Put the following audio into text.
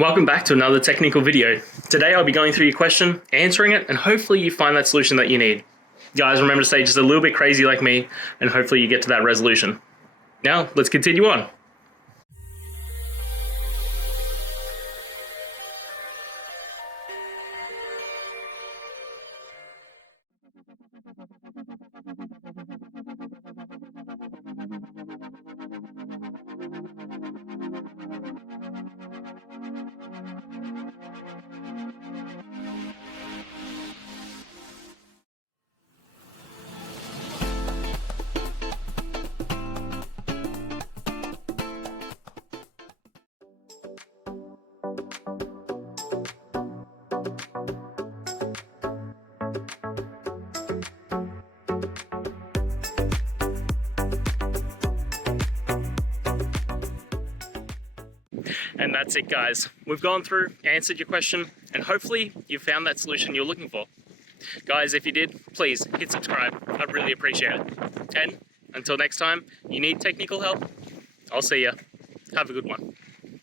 Welcome back to another technical video. Today I'll be going through your question, answering it, and hopefully you find that solution that you need. Guys, remember to stay just a little bit crazy like me, and hopefully you get to that resolution. Now, let's continue on. And that's it, guys. We've gone through, answered your question, and hopefully you found that solution you're looking for. Guys, if you did, please hit subscribe. I'd really appreciate it. And until next time, you need technical help, I'll see ya. Have a good one.